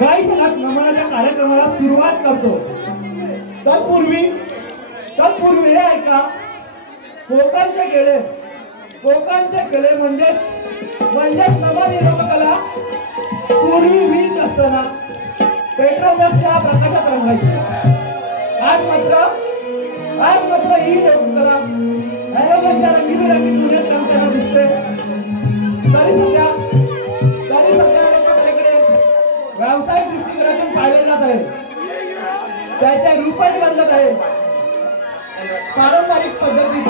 काही क्षणात नमनाच्या कार्यक्रमाला सुरुवात करतो. तत्पूर्वी हे ऐका, कोकणचे केळे म्हणजे नमन लोककला पूर्वी वीज असताना पेट्रोलच्या प्रकाशात रंगायची. आज मात्र ही लोककला ॲरोगेनच्या रंगीबेरंगी दुनियेत रंगताना दिसते. तरी सध्या लोककलेकडे व्यावसायिक दृष्टिकोनातून पाहिले जात आहे. त्याचे रूपच बदलत आहे. पारंपरिक पद्धतीत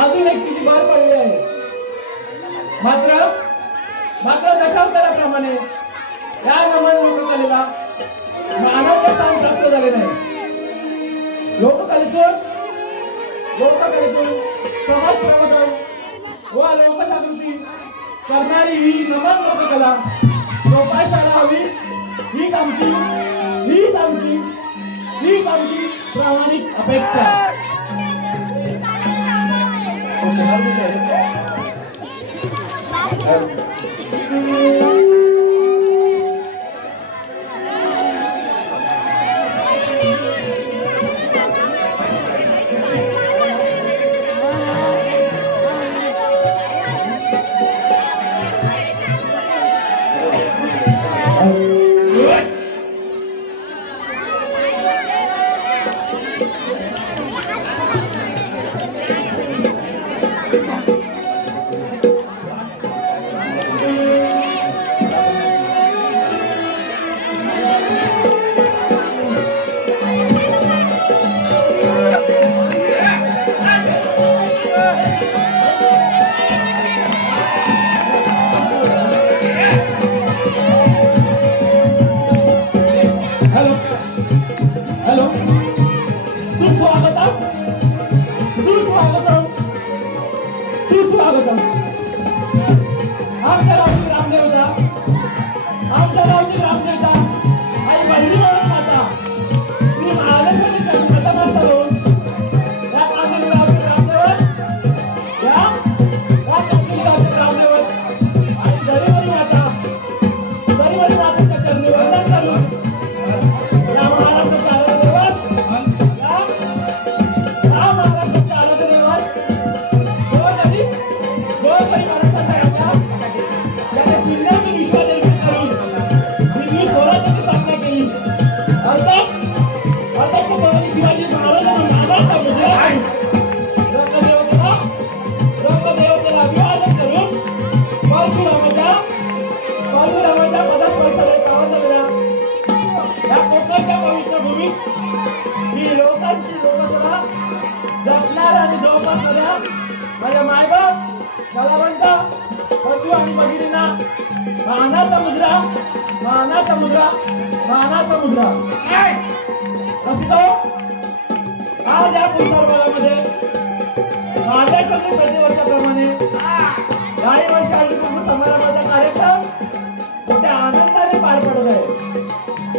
आधुनिकतेची भर पडली आहे. मात्र दशावताराप्रमाणे या नमन लोककलेला मानवचे स्थान प्राप्त झाले नाही. लोककलेतून समाज प्रबोधन व लोकजागृती करणारी ही नमन लोककला जोपासायला हवी. हीच आमची प्रामाणिक अपेक्षा. आज या पुरस्कारामध्ये प्रतिवर्षाप्रमाणे काही वर्ष समारंभाचा कार्यक्रम मोठ्या आनंदाने पार पडत आहे.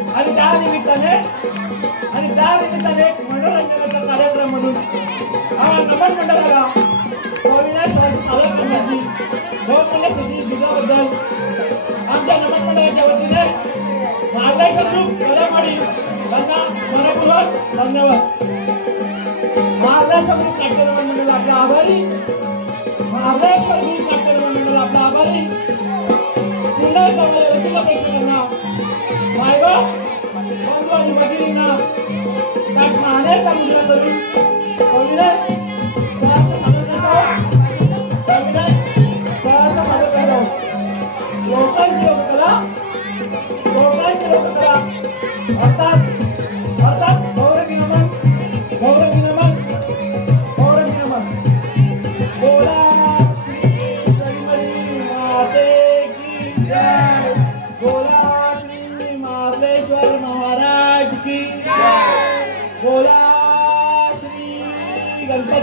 आणि त्या निमित्ताने एक मनोरंजनाचा कार्यक्रम म्हणून नमन मंडळाला सादर करण्याची संधी दिल्याबद्दल आमच्या नमन मंडळाच्या वतीने कलामाडी यांना मनपूर्वक धन्यवाद. महाराष्ट्र नाट्यनमन मंडळ आपला आभारी. महाराष्ट्र नाट्यनमन मंडळ आपला आभारी. पुन्हा एकदा रसिक प्रेक्षकांना मायबाप बंधू आणि भगिनींना अनेक मुद्रा करून लोकांची लोककला अर्थात गौरवी नमन. बोला श्री माते की जय. बोला श्री मार्लेश्वर महाराज की जय. बोला श्री गणपती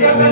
Notya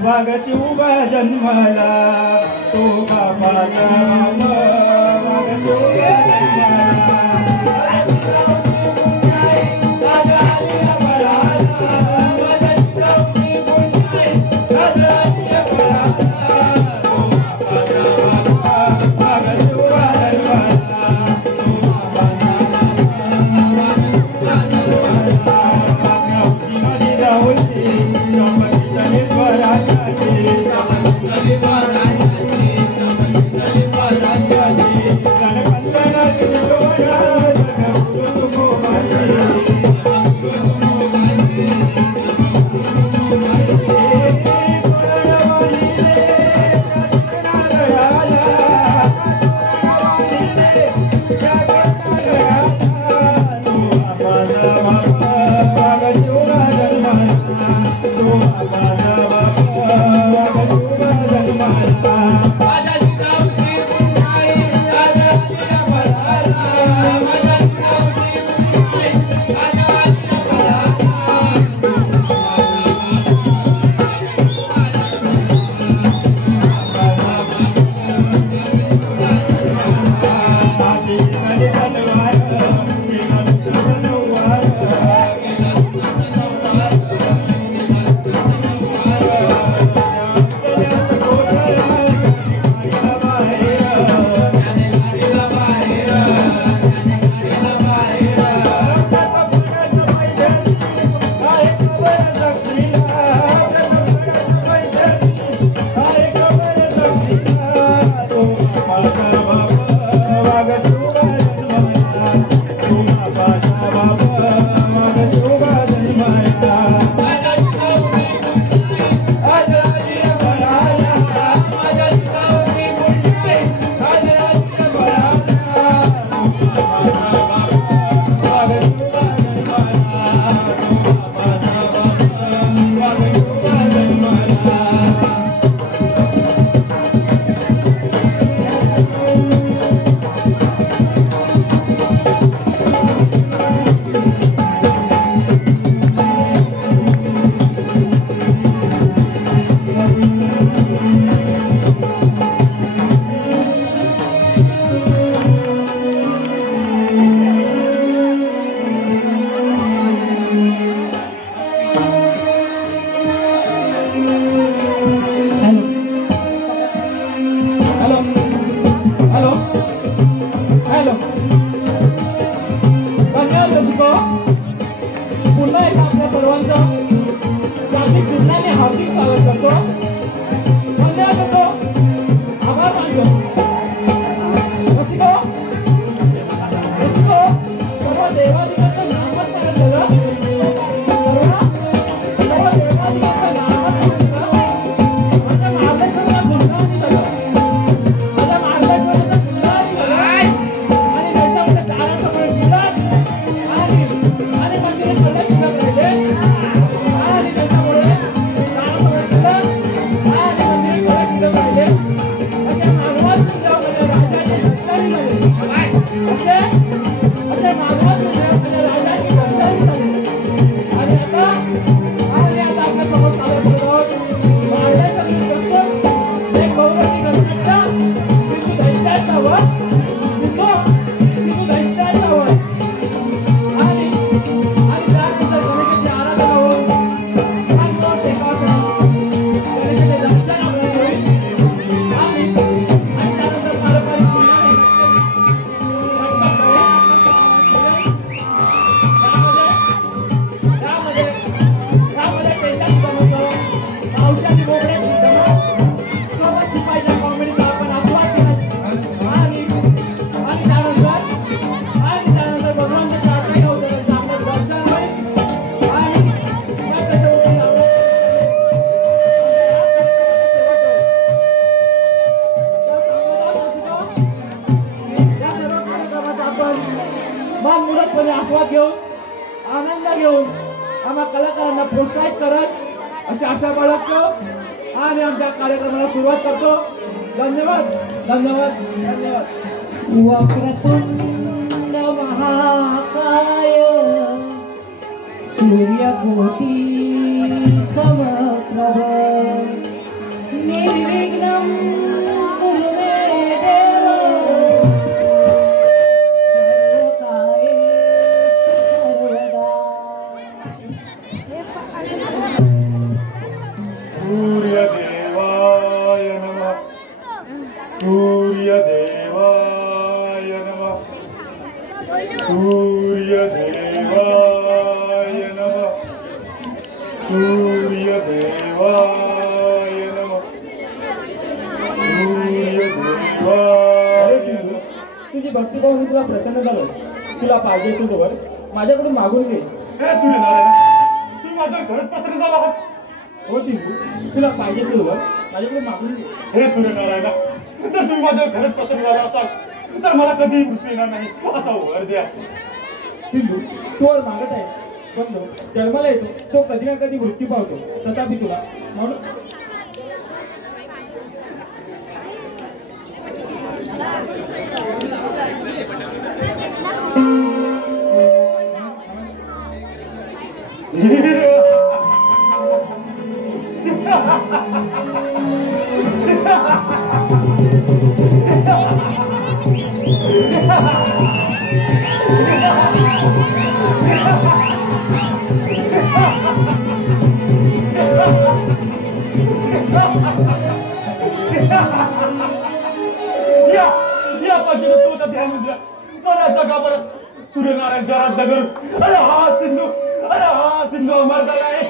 वागशिवबा जन्मला तो बापाचा बाप वागशिवबा एकदा आपल्या सर्वांचं जागतिक दिनाने हार्दिक स्वागत करतो, धन्यवाद देतो, आभार मानतो. रसिको सर्व देवादिकांचं नामस्मरण झालं, सर्व देवादिकांचं नामस्मरण झालं. माझ्या महाबळेश्वरला गुणगान झालं, माझ्या महाबळेश्वराचं गुणगान झालं आणि त्यांच्यामध्ये दारासमोर गुणगान आणि मंदिरात सगळे शिल्लक राहिले आणि त्याच्यामुळे दारासमोर गुणगान आणि मंदिरात सगळे शिल्लक राहिले. असे मागवान तुझ्यामध्ये राजाचे संचारी झाले, असे मागवान तुझ्यामध्ये राजाची संचारी झाले. आणि आता आपल्या समोर सादर करत आहोत महाराष्ट्रातील प्रस्तुत एक गौरवची घटना सिंधू दैत्याचा वध, सिंधू दैत्याचा वध आणि त्यानंतर गणेशाची आराधना होऊन सांगतो ते कासरा गणेशाचे दर्शन आपल्याला होईल आणि त्यानंतर पारंपरिक शिंगारी त्यामध्ये टेंडर जमवतो, औषधी बोबडे जमव, सोबत शिपाईच्या कॉमेडीचा आपण आस्वाद घेणार आणि त्यानंतर भगवानच्या आठवणी होतं त्यांचं आपलं दर्शन होईल आणि या प्रसंगी या सर्व कार्यक्रमाचा आपण मन मुदतपणे आस्वाद घेऊन आनंद घेऊन आम्हा कलाकारांना प्रोत्साहित करत अशी आशा बाळगतो आणि आमच्या कार्यक्रमाला सुरुवात करतो. धन्यवाद धन्यवाद धन्यवाद. वक्रतुंड महाकाय सूर्यकोटी समप्रभ निर्विघ्नं कुरु मे देव सूर्यदेवाय नमः, सूर्यदेवाय नमः, सूर्यदेवाय नमः, सूर्यदेवाय नमः, सूर्यदेवाय नमः. तुझी भक्ती पाहून तुला प्रसन्न झालं, तुला पाहिजे तू वर माझ्याकडून मागून घे. हे सूर्यनारायण, तू माझं घरच पसरत झाला आहात. हो सिंधू, तुला पाहिजे तू वर माझ्याकडून मागून घे. हे सूर्यनारायण, जर तुम्ही माझं घरच पसरत झाला असाल तर मला कधीही मृत्यू येणार नाही असा वर द्या. सिंधू, तू वर मागत आहे पण जन्माला येतो तो कधी ना कधी मृत्यू पावतो, तथापि तुला म्हणून सूर्यनारायण जरा दगड. अरे हा सिंधू अमर झाला आहे.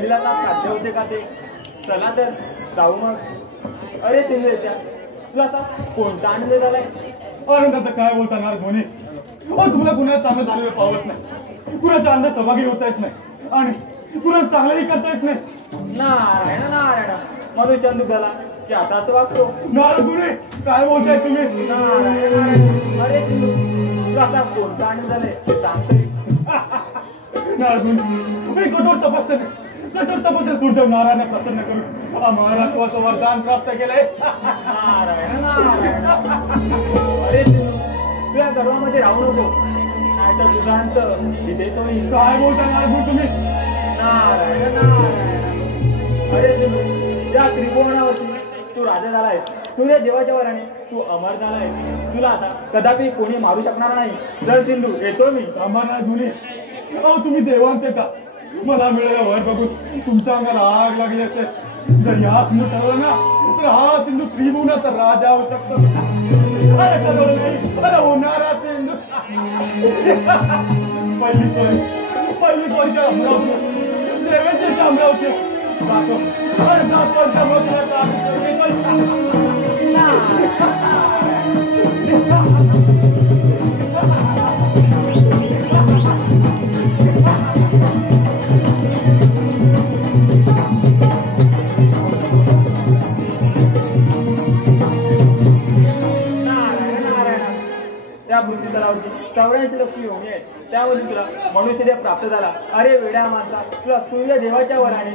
सहलीला साध्य होते का ते? चला तर जाऊ मग. अरे सिंधू तुला आता कोणता आनंद झालाय? आनंदाचं काय बोलताना धोनी? तुम्हाला कुणाला चांगलं झालेलं पावत नाही, कुणाच्या आनंदात सहभागी होता येत नाही आणि कुणाला चांगलंही करता येत नाही. नारायण नारायण मनुष्य दुखाला की आता तो वागतो. नारद गुरुजी काय बोलताय तुम्ही? नारायण नारायण. अरे सिंधू तुला आता कोणता आनंद झालाय सांगतोय? नारद गुरुजी मी कठोर तपस्या सुरदेव नारायण प्रसन्न करून अमरत्वाचं वरदान प्राप्त केलंय. नारायण नारायण. अरे सिंधू तुझ्या गर्वामध्ये राहू नको, नाही तर तुझा अंत इथेच होईल. काय बोलताय नारद गुरु तुम्ही? नारायण नारायण. अरे सिंधू त्या त्रिभुवनावरती तू राजा झालाय, सूर्य देवाच्या वराने तू अमर झालाय. तुला आता कदापि कोणी मारू शकणार नाही. जर सिंधू येतो मी. नारद गुरुजी तुम्ही देवांचे का? मला मिळालेला वर बघून तुमच्या अंगाला आग लागली असेल. जर या सिंधू ठरवलं ना तर हा सिंधू त्रिभुवनाचा राजा होऊ शकतो. अरे ठरवलं नाही, अरे होणारा सिंधू. पहिली सोयच्या अमरावती देवेंद्रच्या अमरावती जातो. अरे जातो त्या पृथ्वी तलावरती 84 लक्ष योगी आहेत, त्यामध्ये तुला मनुष्यदेह प्राप्त झाला. अरे वेड्या माणसा, तुला सूर्य देवाच्या वराने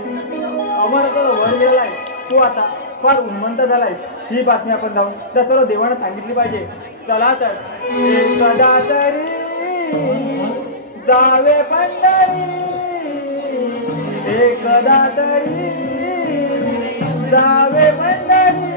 अमरत्व वर मिळालाय. तू आता फार उन्मंत झालाय. ही बातमी आपण जाऊन त्या सर्व देवांना सांगितली पाहिजे. चला तर एकदा तरी जावे पंढरी, एकदा तरी जावे Pandhari.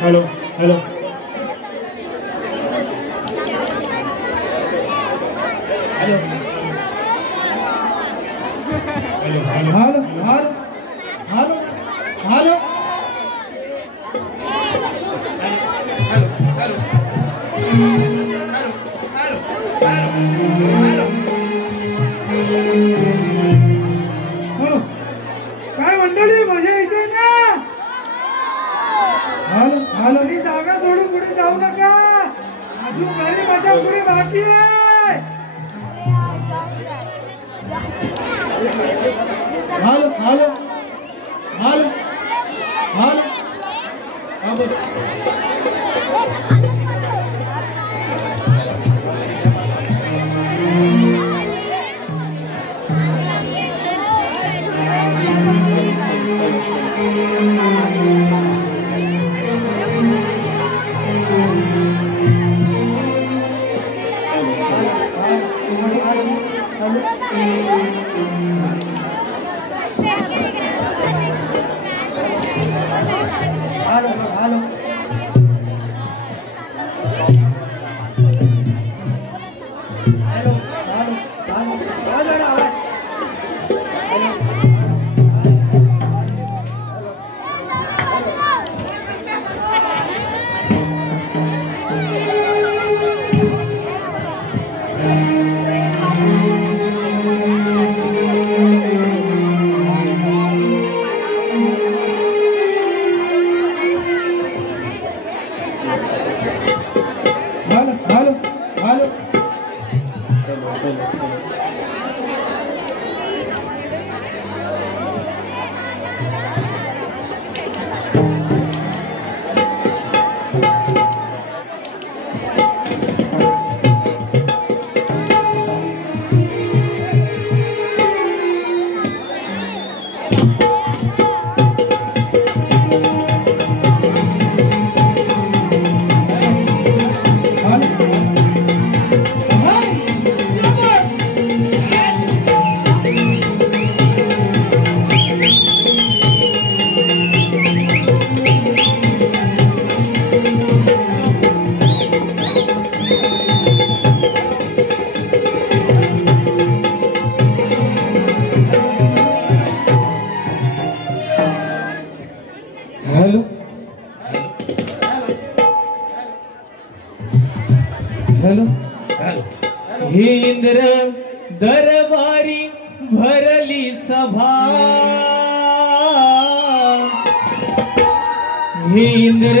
Hello hello hello hello hello hello काय मंडळी मजा येते ना? हालो हालो आणि जागा सोडून पुढे जाऊ नका, अजून घरी मजा पुढे बाकी आहे. हालो हालो हालो हालो अब हॅलो हॅलो हे इंद्र दरबारी भरली सभा, हे इंद्र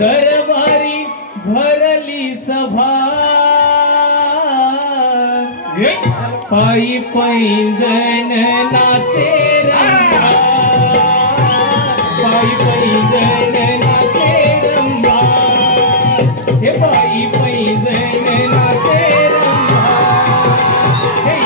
दरबारी भरली सभा, पायी पैंजण नाचे रंगा, पायी पैंजण नाचे रंगा, हे पायी पैंजण नाचे रंगा, हे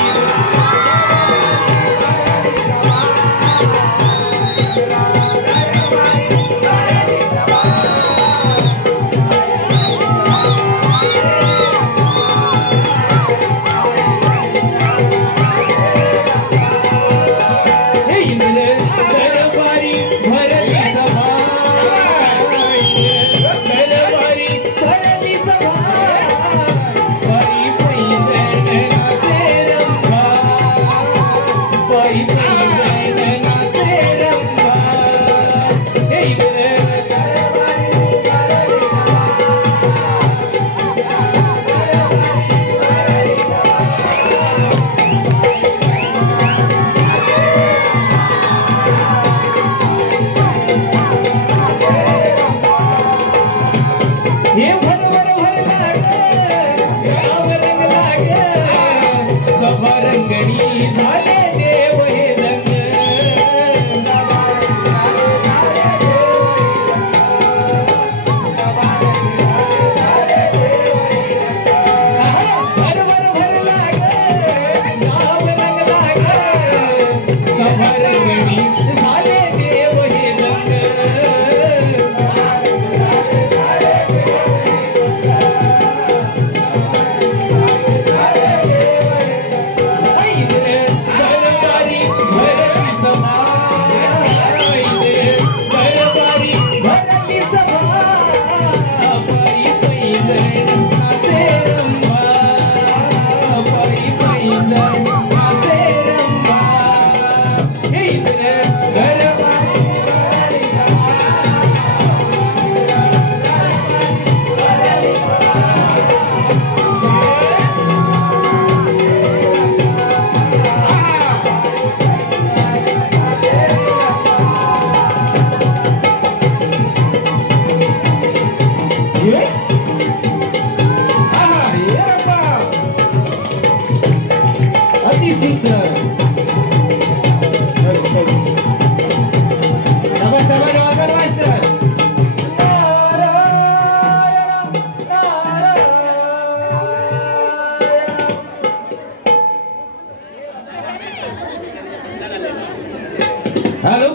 हॅलो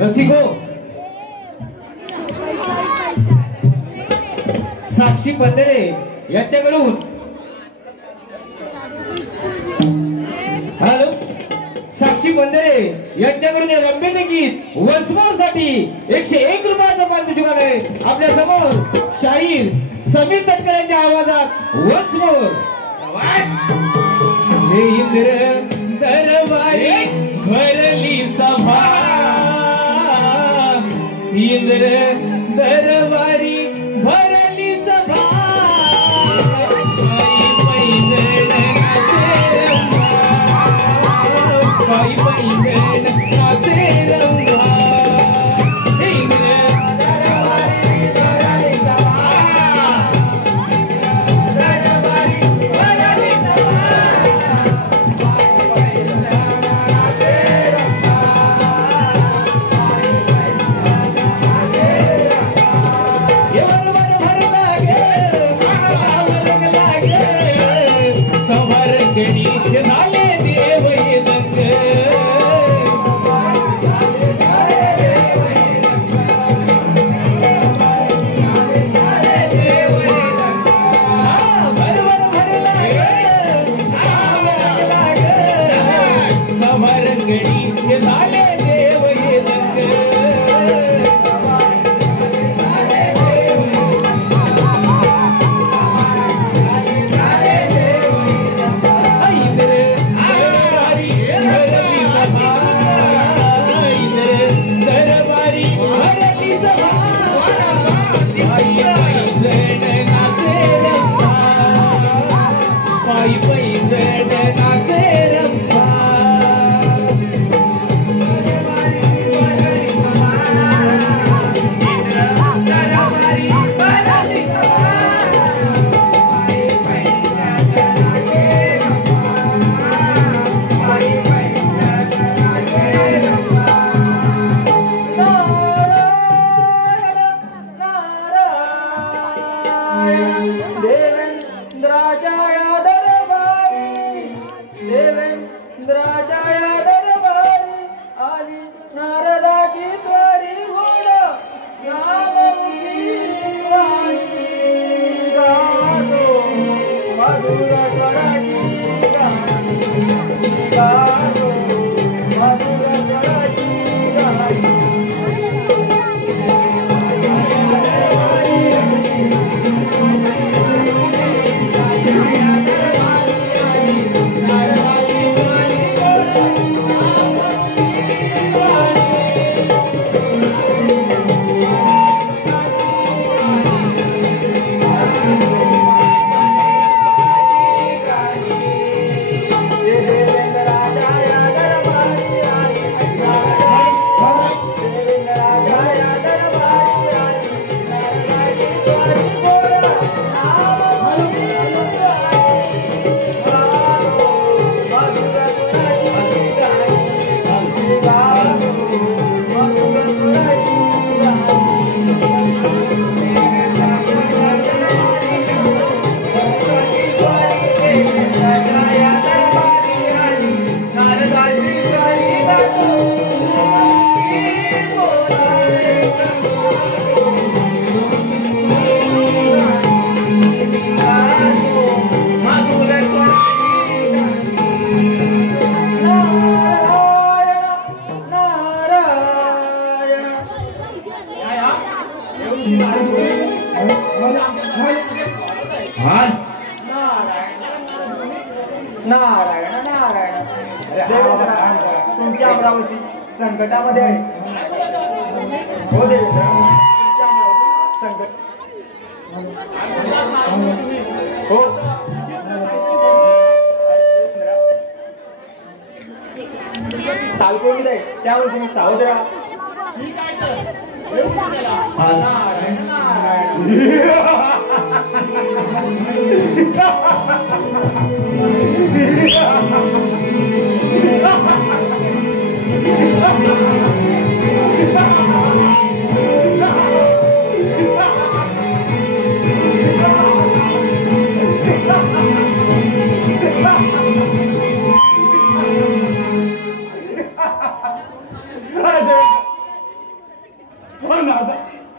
रसिको, साक्षी बंदरे यांच्याकडून हॅलो साक्षी बंदरे यांच्याकडून या रंबेचे गीत वन्समोर साठी 101 रुपयाचं पारितोषिक आहे. आपल्या समोर शाहीर समीर तटकर यांच्या आवाजात वन्समोर. हे इंद्र दरबारी भरली सभा, इंद्र दरबारी भरली सभा, पायी पैंजण नाचे रंगा, पायी पैंजण नाचे रंगा, हे इंद्र दरबारी भरली सभा, दरबारी भरली सभा. नारायण नारायण देवेंद्र तुमची अमरावती संकटामध्ये आहे. हो देवेंद्र तुमची अमरावती संकट हो चालकोणी जाईल त्यामुळे तुम्ही सावध राहा. नारायण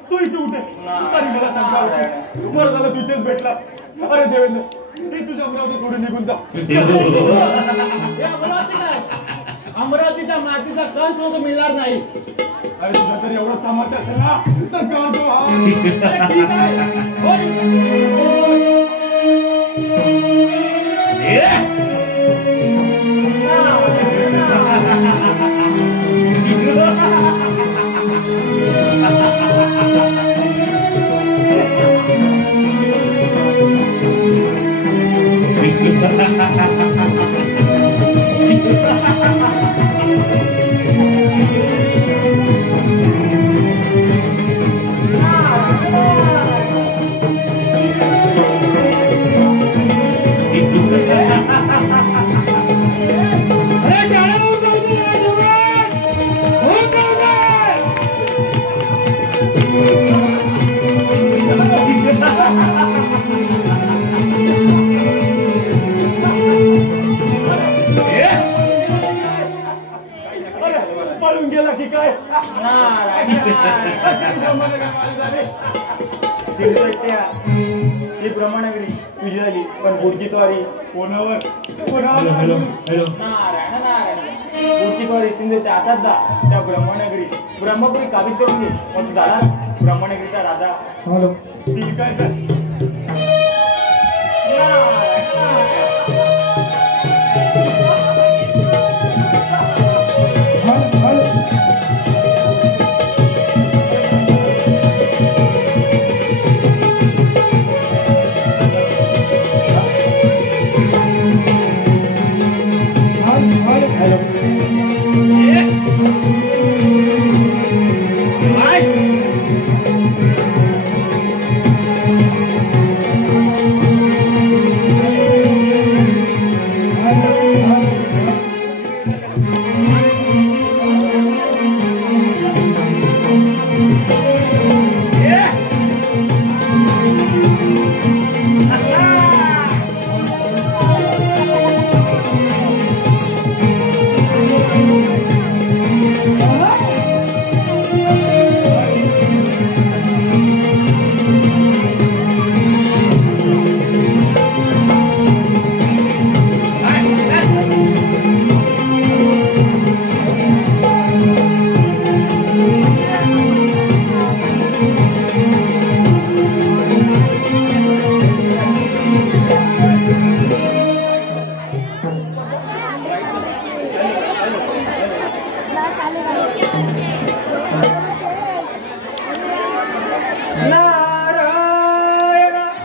तू इथे उठे तरी मला सांगा बरं झालं तू इथेच भेटला. अरे देवेंद्र मी तुझ्या अमरावती सोडून निघून जा. हे अमरावती नाही, अमरावतीच्या मातीचा कण सुद्धा मिळणार नाही. अरे तुझा तरी एवढं सामर्थ्य असेल ना तर कर दो. ठीक पळून गेला की काय. ही ब्रह्मनगरी तुझी झाली पण बुडकी स्वारी कोणावर हॅलो नारायण नारायण बुडकी स्वारी तुमच्या हातात जा त्या ब्रह्मनगरी ब्रह्मपुरी काबीज करून घे मग तू झाला ब्रह्मनगरीचा राजा. हॅलो ठीक आहे तर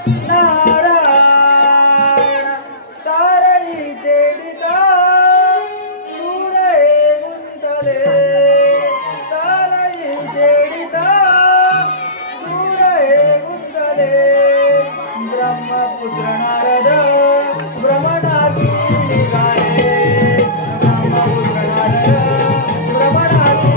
नारायण तारळीचे दिदा दूर गुंतले तारळीचे दिदा दूर गुंतले ब्रह्मपुत्र नारद भ्रमणाची निघाले ब्रह्मपुत्र नारद भ्रमणाची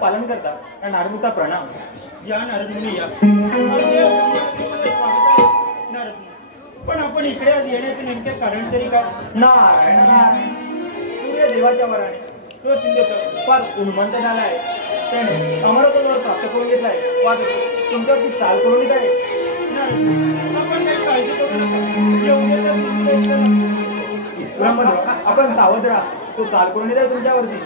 पालन करता या नारदमुनीचा प्रणाम. या नारदमुनी या. पण आपण इकडे आज येण्याचे नेमके कारण तरी काय? नारायण नारायण सूर्य देवाच्या वराने तो सिंधुचा फार उन्मंत झाला आहे. त्याने अमरत्वावर प्राप्त करून घेतलाय. वाचतो तुमच्यावरती चाल करून घेत आहे. आपण काही काळजी करू नका. येऊन ब्रह्मदेव आपण सावध राहा. तो चाल करून घेत आहे तुमच्यावरती.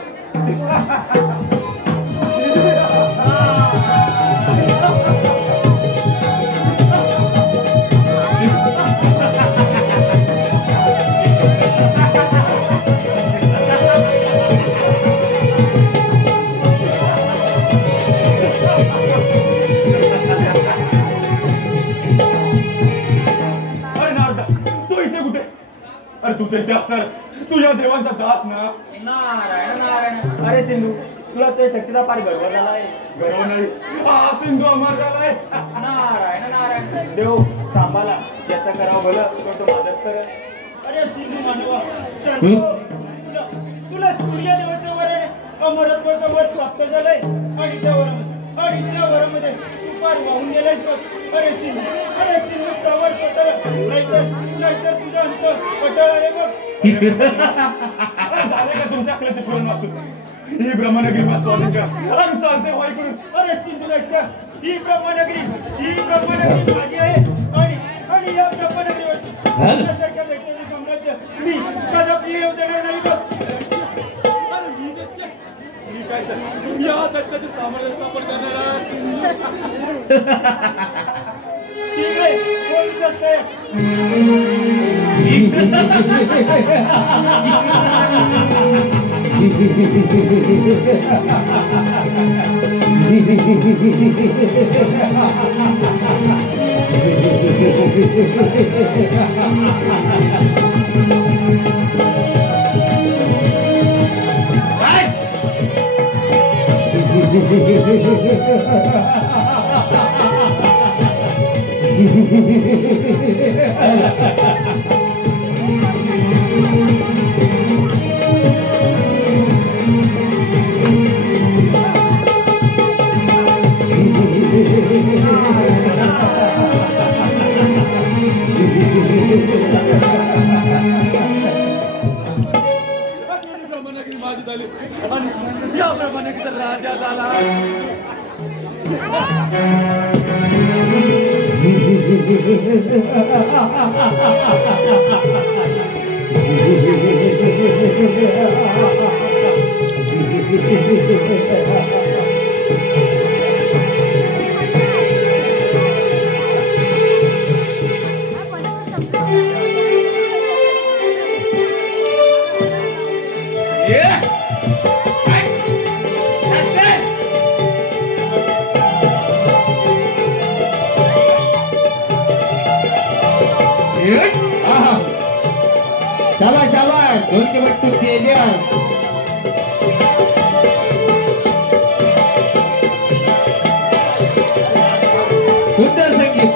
अरे तू ते असणार तुझ्या देवांचा दास ना. नारायण नारायण अरे सिंधू तुला ते शक्तीचा फार गर्व झाला आहे. गर्व नाही हा सिंधू अमर झालाय. नारायण नारायण देव सांभाळा याचा करावं भलं पण तो मदत करत. अरे सिंधू मानवा तुला सूर्यदेवाच्या वराने अमरत्वाचं वर प्राप्त झालंय आणि त्या वरामध्ये तू फार वाहून गेलायस बघ. अरे सिंधू सावर स्वतःला नाहीतर तुझा अंत अटळ आहे बघ. झाले का तुमच्या अकलेचे पुरण वाचून ही ब्रह्मनगरी स्वाधीन कर आणि चालते वाई करून. अरे सिंधू ऐका ही ब्रह्मनगरी माझी आहे आणि या ब्रह्मनगरीवरती आपल्यासारख्या दैत्याचे साम्राज्य मी कदापि येऊ देणार नाही बघ. मी काय तर या दैत्याचे सामर्थ्य स्थापन करणार ठीक आहे कोण असतंय ब्रह्मनगरी माझी झाली आणि या ब्रह्मनगरीचा राजा झाला. शाबाश ढोल के बट्टू केल्या. सुंदर संगीत.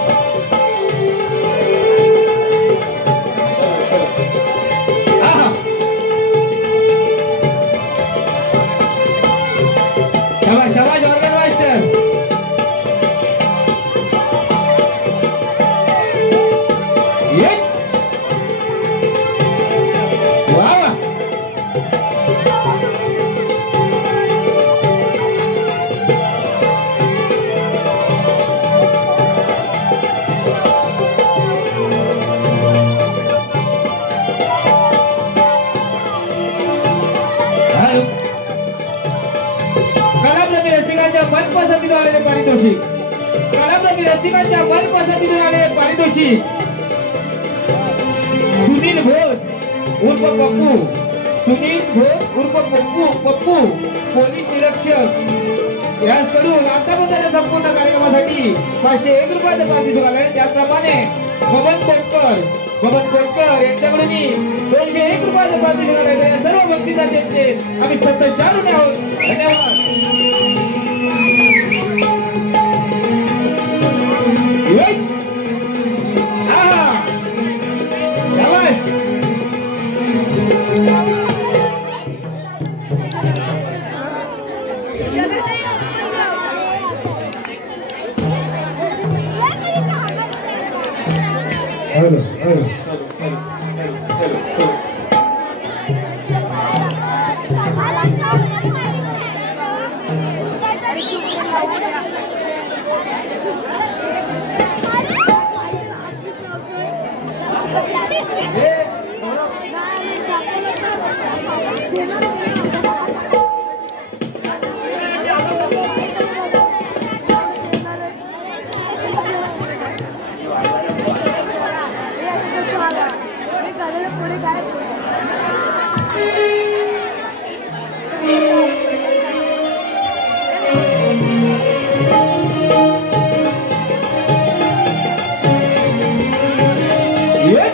आहा. शाबाश शाबाश ऑर्गन मास्टर. ये वा वा. कलाप्रेमी रसिकांच्या मनपसंतीने आलेले पारितोषिक. कलाप्रेमी रसिकांच्या मनपसंतीने आलेले पारितोषिक सुनील घोष उर्फ पप्पू. सुनील घोष उर्फ पप्पू पोलीस निरीक्षक याचकडून आतापर्यंत संपूर्ण कार्यक्रमासाठी 501 रुपयाचे पारितोषिक आले. त्याचप्रमाणे बबन कोटकर यांच्याकडून 201 रुपयाचे पारितोषिक आले. या सर्व बक्षिसाचे आम्ही 74 रुपये आहोत. धन्यवाद. Yeah.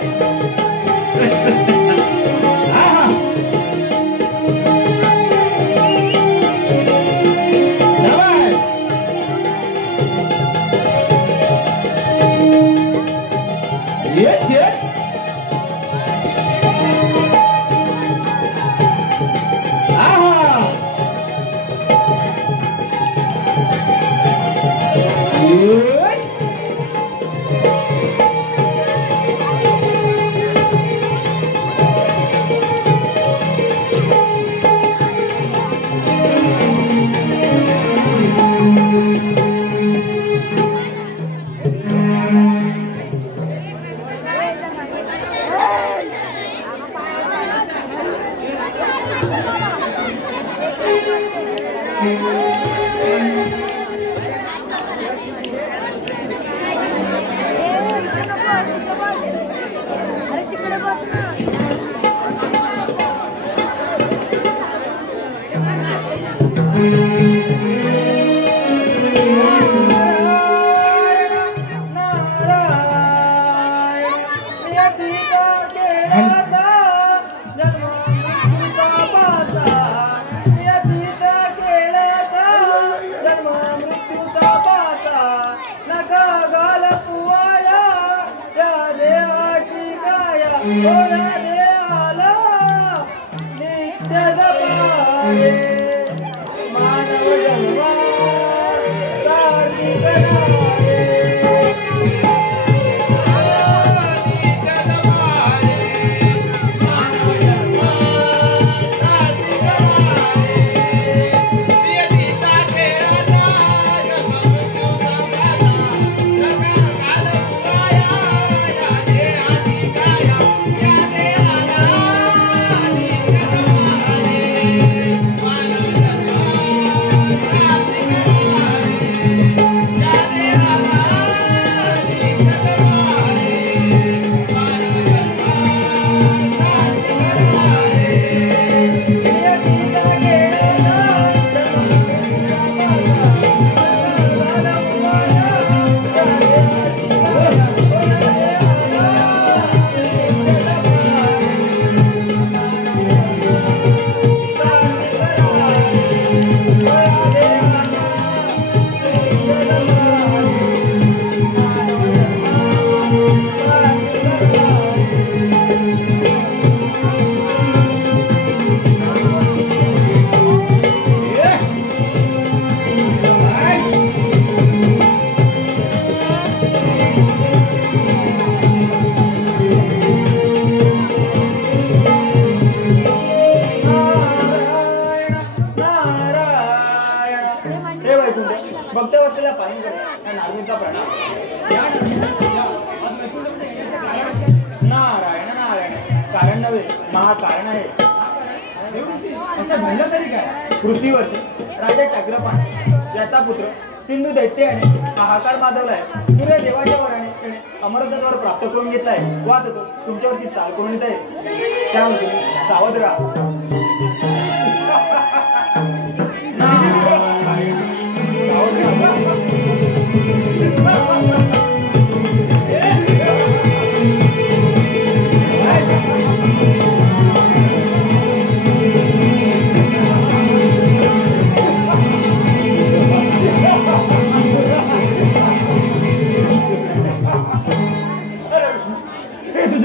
नारायण नारायण कारण नव्हे महाकारण आहे. असं म्हणलं तरी काय? पृथ्वीवरती राजा चक्रपाण याचा पुत्र सिंधू दैत्य आणि हाहाकार माजवलाय. सूर्य देवाच्या वराने त्याने अमरत्वावर प्राप्त करून घेतलाय. वाद होतो तुमच्यावरती चाल करून येत आहे. त्यामध्ये सावध राहा.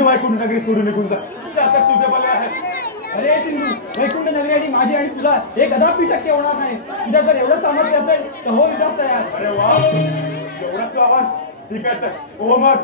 वैकुंठ नगरी सोडून निघून जा. आता तुझे भले आहे. अरे सिंधू, वैकुंठ नगरी आणि माझी आणि तुला हे कदापि शक्य होणार नाही. तुझ्या जर एवढं सामर्थ्य असेल तर हो विकास तयार. अरे वा, एवढंच आव्हान. ठीक आहे तर हो मग.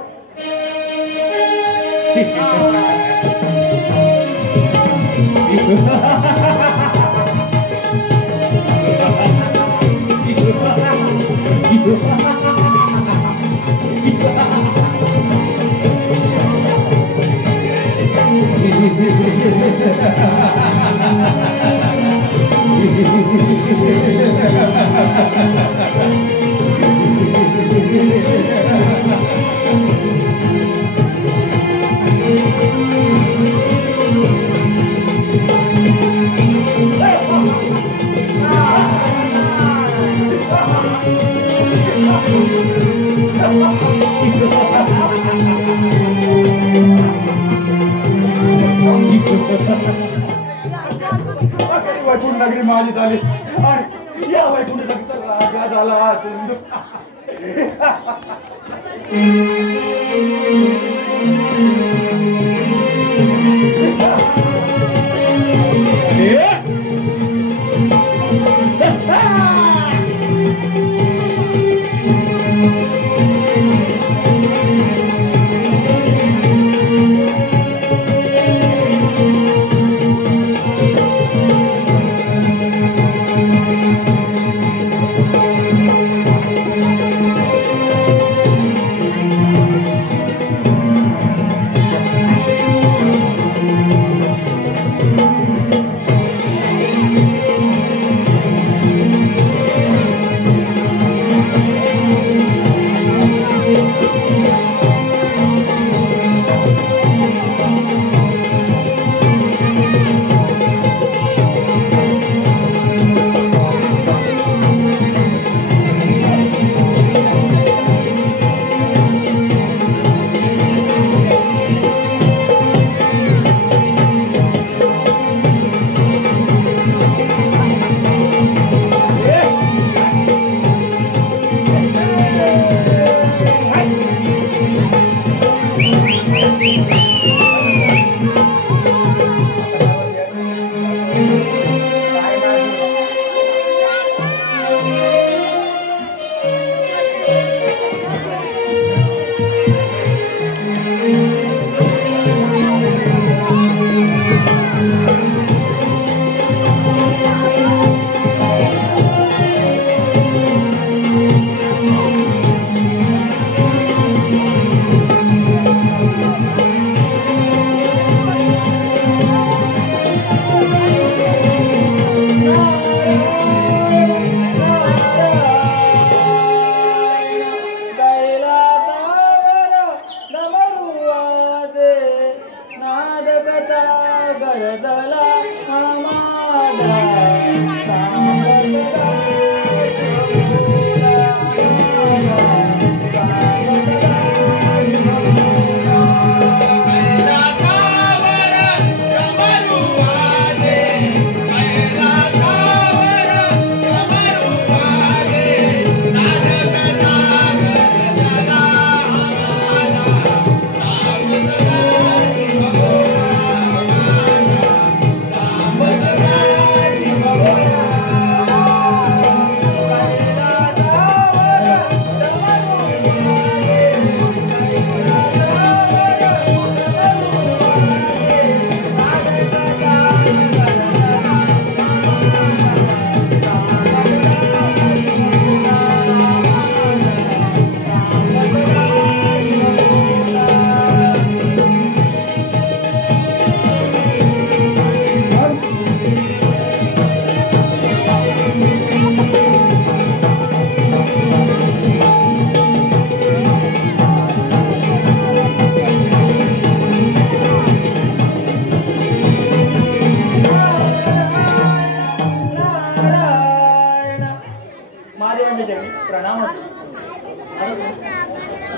वैकुंठ नगरी माझी झाली आणि या वैकुंठ नगरीचा राजा झाला सिंधू.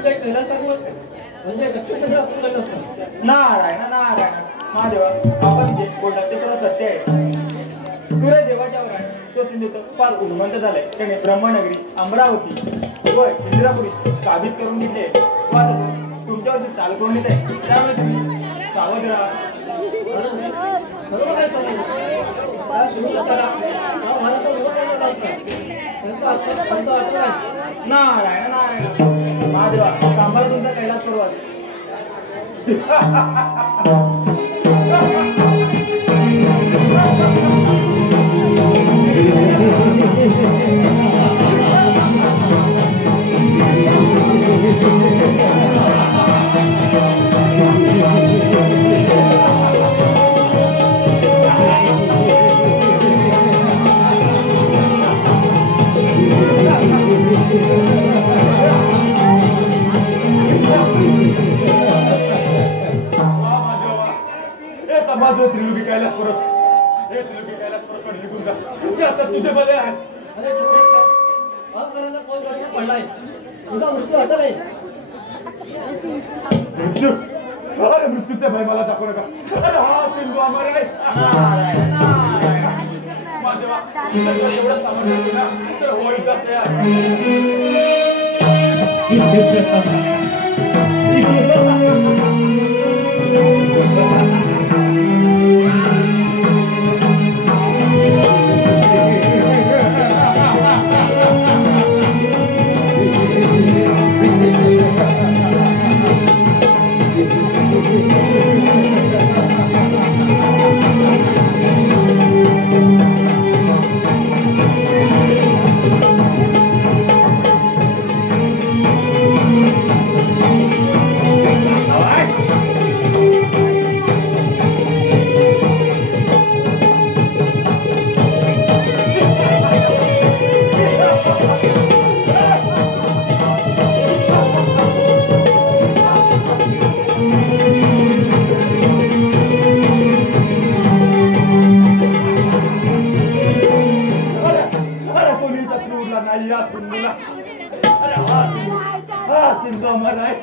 काही कैलास पर्वत म्हणजे लक्ष्मीचं अपमान नसतं. नारायण नारायण महादेवा आपण जे बोलतात ते खरं सत्य आहे. तुला देवाच्या वराने तो सिंधू तर फार उन्मंत झालाय. त्याने ब्रह्मनगरी अमरावती व इंद्रापुरी काबीज करून घेतले. तो आता तो तुमच्यावरती चाल करून येत आहे. त्यामुळे तुम्ही सावध राहा. बरोबर आहे त्या सुरुवात करा मला तो नारायण नारायण महादेवा सांभाळ तुमचा कैलास पर्वत. समाज त्रिलोकी कैलास परस हे त्रिलोकी कैलास परस निघून जा. ते आता तुझे बरे आहेत. अरे करायला कोण करायला पडलाय तुझा मृत्यू आता नाही. मृत्यू अरे मृत्यूचे भय मला दाखवू नका. अरे हा सिंधू अमर आहे. नारायण नारायण महादेवा एवढं सामर्थ्य ना तर होईल का तयार. सिंधू अमर आहे.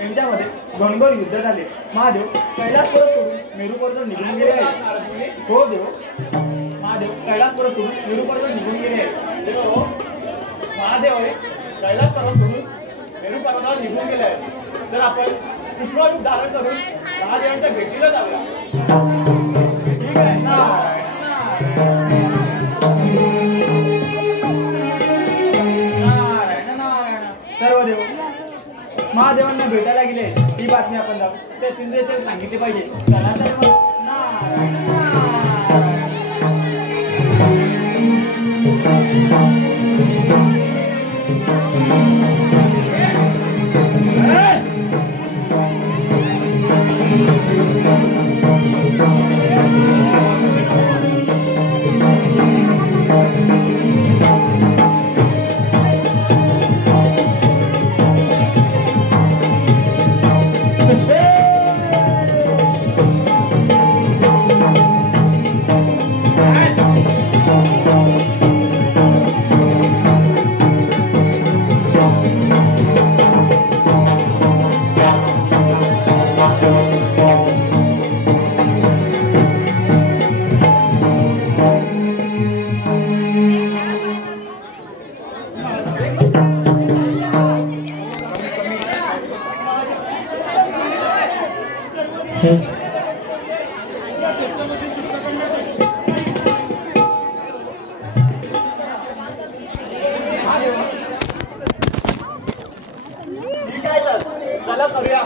यांच्यामध्ये घनघोर युद्ध झाले. महादेव कैलास परत करून मेरूपर्यंत निघून गेले आहे. हो देव, महादेव कैलास परत करून मेरूपर्यंत निघून गेले आहे. देव, महादेव कैलास पर्वत करून मेरू पर्वतावर निघून गेले आहे. तर आपण पुष्परूप धारण करून महादेवांच्या भेटीला जाऊया. ठीक आहे ना? सर्व देव महादेवांना भेटायला गेले ही बातमी आपण जाऊ त्या सिंधूचे सांगितली पाहिजे. चला तर मग. नारायण चला करूया.